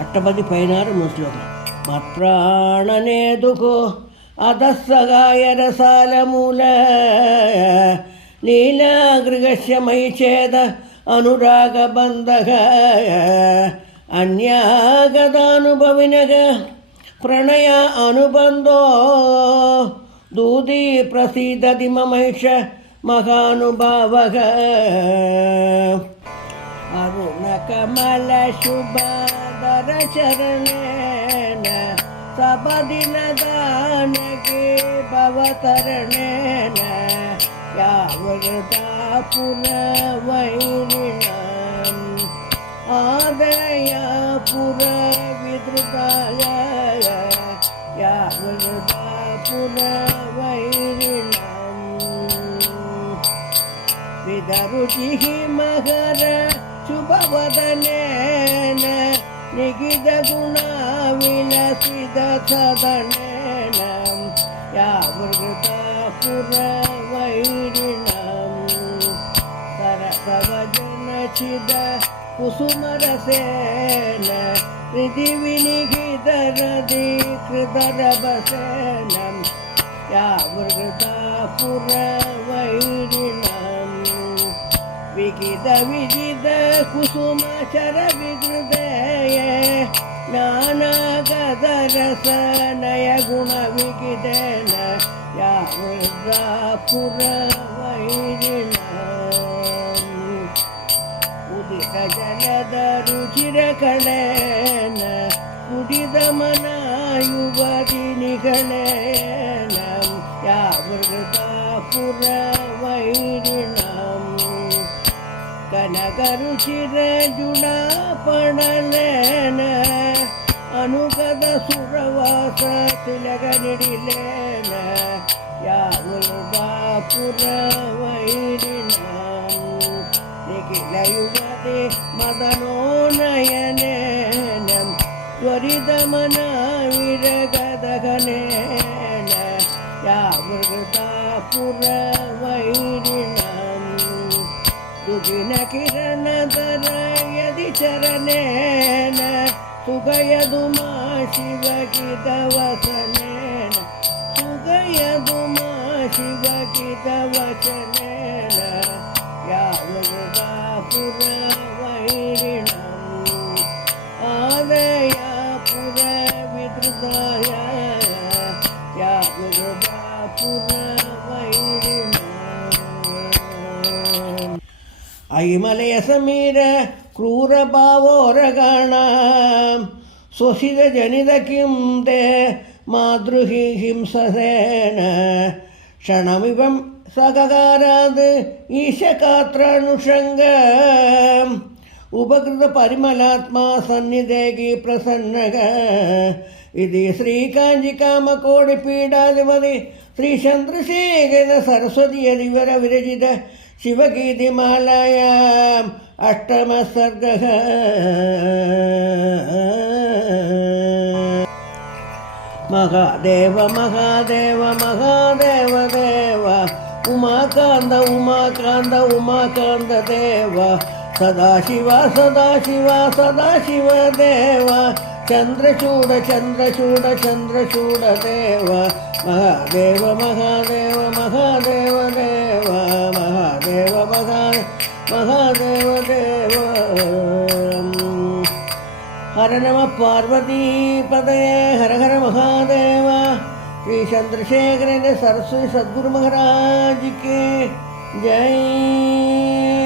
అష్టపది 16 శ్లోకం. మత్ప్రాణనేదుకో అధస్సగాయ రసాలమూల లీలాగృహస్య మయిచేద అనురాగబంధః అన్యాగదానుభవినః ప్రణయ అనుబంధో దూదీ ప్రసీదతి మమైష మహానుభావః. अरुणकमलशुभदरचरणेन सबदिनदानगे भवतरणेन यावृतापुरवैरिणाम् आदय पुरविद्रुताय यावृतापुरवैरिणाम् विदरुचिः महर शुभवदनेन निगितगुणाविलसितसदनेन यावृतापुरवैरिणाम् सरसवजनचिद कुसुमरसेन हृदिविनिहितरधिकृतरभसेन यावृतापुरवैरिणाम् विगितविजित कुसुमचरविकृतय नानागतरसनयगुणविगितेन यावृतापुरवैरिणाम् उदितजलदरुचिरकणेन उदितमनायुवतिनिगणेन यावृतापुरवैरिणाम् कनकरुचिरजुडापणलेन अनुगतसुरवासतिलकनिडिलेन यावृतापुरवैरिणाम् निखिलयुवते मदनोनयनेन त्वरितमनाविरगदगनेन यावृतापुरवैरिणाम् सुखिनकिरणतर यदि चरणेन सुखयदुमा शिवकितवचनेन सुखयदुमा शिवकितवचनेन यावृतापुरवैरिणाम् आदय पुरविद्रुताय यावृतापुरवैरिणाम् ऐमलय समीर क्रूरभावोरगाणां स्वसितजनित किं ते मातृहि हिंससेन क्षणमिवं सककाराद् ईशकात्रानुषङ्ग उपकृतपरिमलात्मा सन्निधेगी प्रसन्नः इति श्रीकाञ्चिकामकोटिपीठाधिपति श्रीचन्द्रशेखर सरस्वती यदिवर विरचित शिवगीतिमालायाम् अष्टमः सर्गः. महादेव महादेव महादेव देव उमाकान्त उमाकान्त उमाकान्त देव सदाशिव सदाशिव सदाशिव देव चन्द्रचूड चन्द्रचूड चन्द्रचूड देव महादेव महादेव महादेव देव महादेव महादेव देव. हर नमः पार्वतीपतये हर हर महादेव. श्री चंद्रशेखर सरस्वती सद्गुरु महाराज की जय.